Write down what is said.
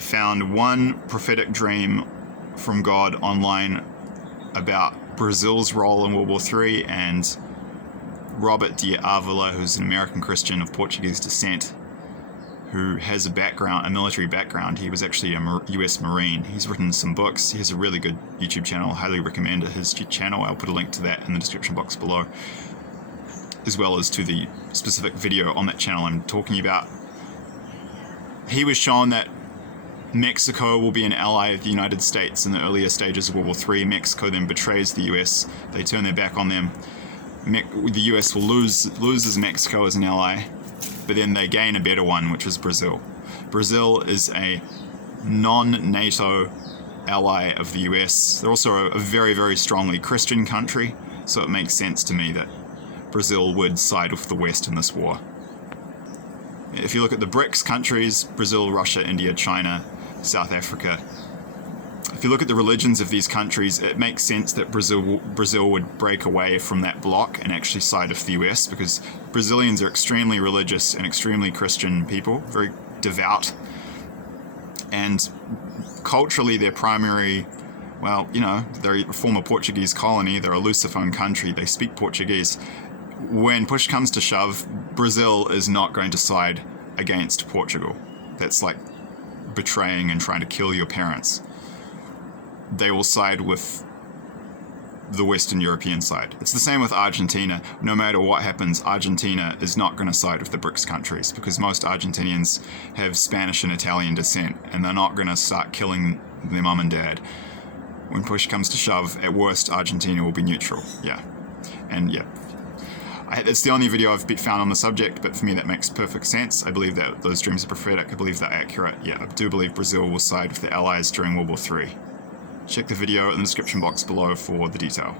have found one prophetic dream from God online about Brazil's role in World War III, and Robert de Avila, who's an American Christian of Portuguese descent, who has a military background. He was actually a US Marine. He's written some books. He has a really good YouTube channel. I highly recommend his channel. I'll put a link to that in the description box below, as well as to the specific video on that channel I'm talking about. He was shown that Mexico will be an ally of the United States in the earlier stages of World War III. Mexico then betrays the US. They turn their back on them. The US will loses Mexico as an ally, but then they gain a better one, which is Brazil. Brazil is a non-NATO ally of the US. They're also a very, very strongly Christian country, so it makes sense to me that Brazil would side with the West in this war. If you look at the BRICS countries, Brazil, Russia, India, China, South Africa, if you look at the religions of these countries, it makes sense that Brazil would break away from that bloc and actually side with the US, because Brazilians are extremely religious and extremely Christian people, very devout, and culturally they're primary, well, you know, they're a former Portuguese colony, they're a Lusophone country, they speak Portuguese. When push comes to shove, Brazil is not going to side against Portugal. That's like betraying and trying to kill your parents. They will side with the Western European side. It's the same with Argentina. No matter what happens, Argentina is not going to side with the BRICS countries, because most Argentinians have Spanish and Italian descent, and they're not going to start killing their mum and dad. When push comes to shove, at worst, Argentina will be neutral. Yeah. And yeah. It's the only video I've found on the subject, but for me that makes perfect sense. I believe that those dreams are prophetic. I believe they're accurate. Yeah, I do believe Brazil will side with the Allies during World War III. Check the video in the description box below for the detail.